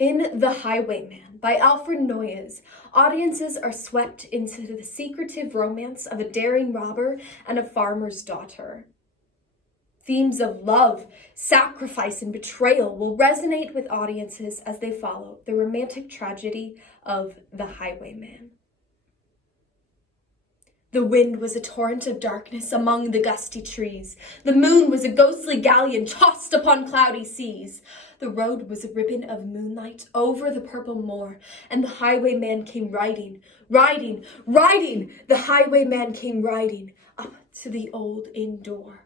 In The Highwayman by Alfred Noyes, audiences are swept into the secretive romance of a daring robber and a farmer's daughter. Themes of love, sacrifice, and betrayal will resonate with audiences as they follow the romantic tragedy of The Highwayman. The wind was a torrent of darkness among the gusty trees. The moon was a ghostly galleon tossed upon cloudy seas. The road was a ribbon of moonlight over the purple moor, and the highwayman came riding. The highwayman came riding up to the old inn door.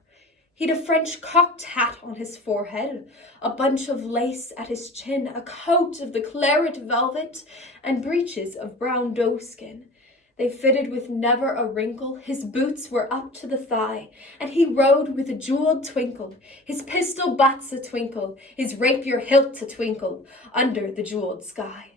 He'd a French cocked hat on his forehead, a bunch of lace at his chin, a coat of the claret velvet, and breeches of brown doeskin. They fitted with never a wrinkle, his boots were up to the thigh, and he rode with a jewelled twinkle, his pistol butts a twinkle, his rapier hilt a twinkle, under the jewelled sky.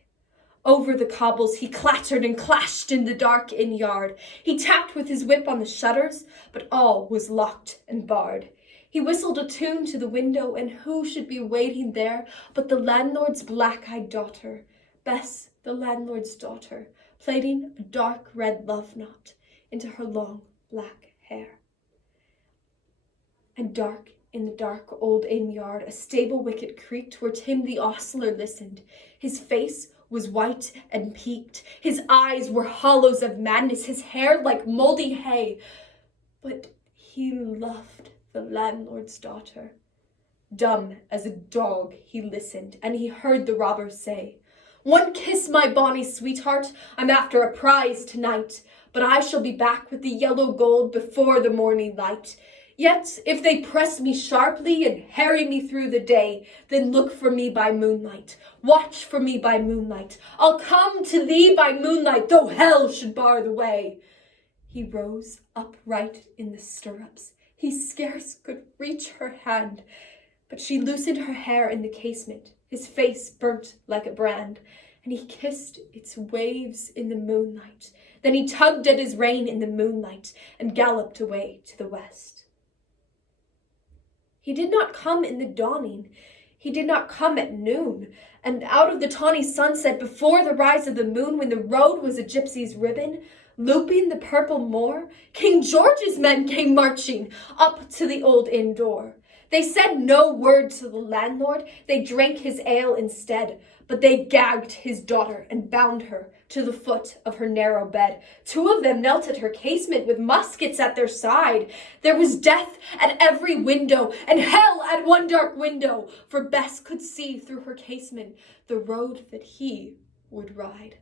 Over the cobbles he clattered and clashed in the dark inn yard. He tapped with his whip on the shutters, but all was locked and barred. He whistled a tune to the window, and who should be waiting there but the landlord's black-eyed daughter, Bess, the landlord's daughter, plaiting a dark red love knot into her long black hair. And dark in the dark old inn yard, a stable wicket creaked where Tim the ostler listened. His face was white and peaked, his eyes were hollows of madness, his hair like mouldy hay. But he loved the landlord's daughter. Dumb as a dog he listened, and he heard the robber say, "One kiss, my bonny sweetheart, I'm after a prize tonight, but I shall be back with the yellow gold before the morning light. Yet, if they press me sharply and harry me through the day, then look for me by moonlight, watch for me by moonlight. I'll come to thee by moonlight, though hell should bar the way." He rose upright in the stirrups. He scarce could reach her hand, but she loosened her hair in the casement. His face burnt like a brand, and he kissed its waves in the moonlight. Then he tugged at his rein in the moonlight and galloped away to the west. He did not come in the dawning. He did not come at noon, and out of the tawny sunset before the rise of the moon, when the road was a gypsy's ribbon, looping the purple moor, King George's men came marching up to the old inn door. They said no word to the landlord, they drank his ale instead, but they gagged his daughter and bound her to the foot of her narrow bed. Two of them knelt at her casement with muskets at their side. There was death at every window and hell at one dark window, for Bess could see through her casement the road that he would ride.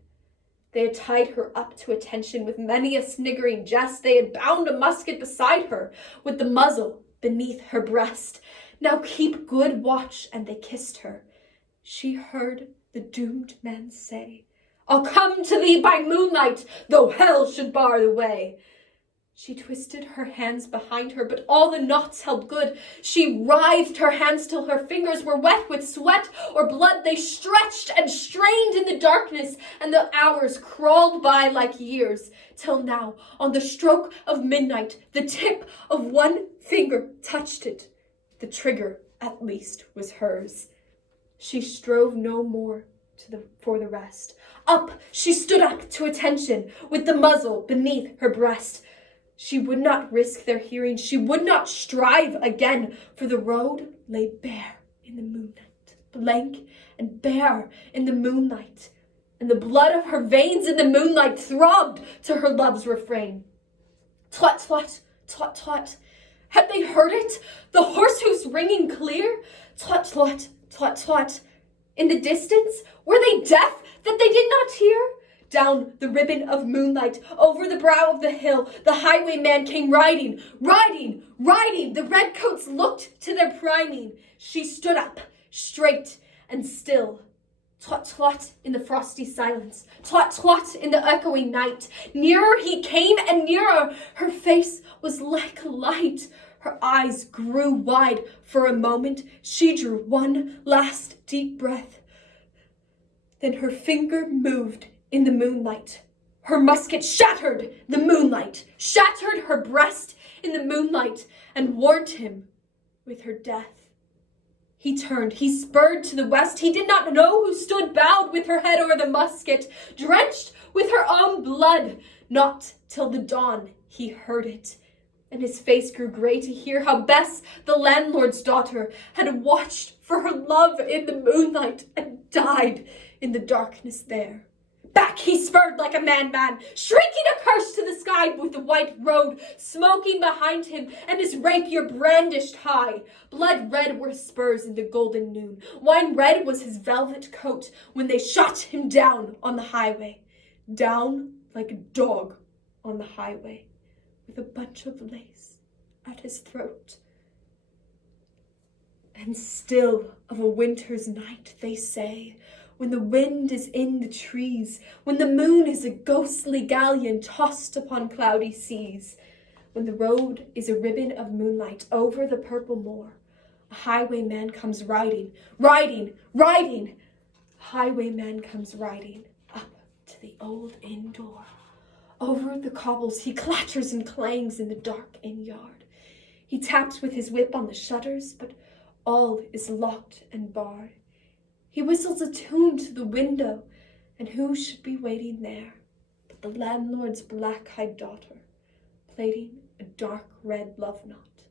They had tied her up to attention with many a sniggering jest. They had bound a musket beside her with the muzzle beneath her breast. "Now keep good watch," and they kissed her. She heard the doomed man say, "I'll come to thee by moonlight, though hell should bar the way." She twisted her hands behind her, but all the knots held good. She writhed her hands till her fingers were wet with sweat or blood. They stretched and strained in the darkness, and the hours crawled by like years, till now, on the stroke of midnight, the tip of one finger touched it. The trigger, at least, was hers. She strove no more for the rest. Up, she stood up to attention, with the muzzle beneath her breast. She would not risk their hearing. She would not strive again, for the road lay bare in the moonlight, blank and bare in the moonlight, and the blood of her veins in the moonlight throbbed to her love's refrain. Twat, twat, twat, twat. Had they heard it? The horse hoofs ringing clear? Twat, twat, twat, twat. In the distance, were they deaf that they did not hear? Down the ribbon of moonlight, over the brow of the hill, the highwayman came riding. The redcoats looked to their priming. She stood up, straight and still. Twat, twat in the frosty silence, twat, twat in the echoing night. Nearer he came and nearer. Her face was like a light. Her eyes grew wide. For a moment, she drew one last deep breath. Then her finger moved in the moonlight. Her musket shattered the moonlight, shattered her breast in the moonlight, and warned him with her death. He turned, he spurred to the west. He did not know who stood bowed with her head o'er the musket, drenched with her own blood. Not till the dawn he heard it, and his face grew grey to hear how Bess, the landlord's daughter, had watched for her love in the moonlight and died in the darkness there. Back he spurred like a madman, shrieking a curse to the sky, with the white road smoking behind him and his rapier brandished high. Blood red were his spurs in the golden noon. Wine red was his velvet coat when they shot him down on the highway. Down like a dog on the highway, with a bunch of lace at his throat. And still of a winter's night they say, when the wind is in the trees, when the moon is a ghostly galleon tossed upon cloudy seas, when the road is a ribbon of moonlight over the purple moor, a highwayman comes riding, riding, riding. A highwayman comes riding up to the old inn door. Over the cobbles he clatters and clangs in the dark inn yard. He taps with his whip on the shutters, but all is locked and barred. He whistles a tune to the window, and who should be waiting there but the landlord's black-eyed daughter, plaiting a dark red love knot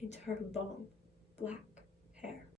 into her long black hair.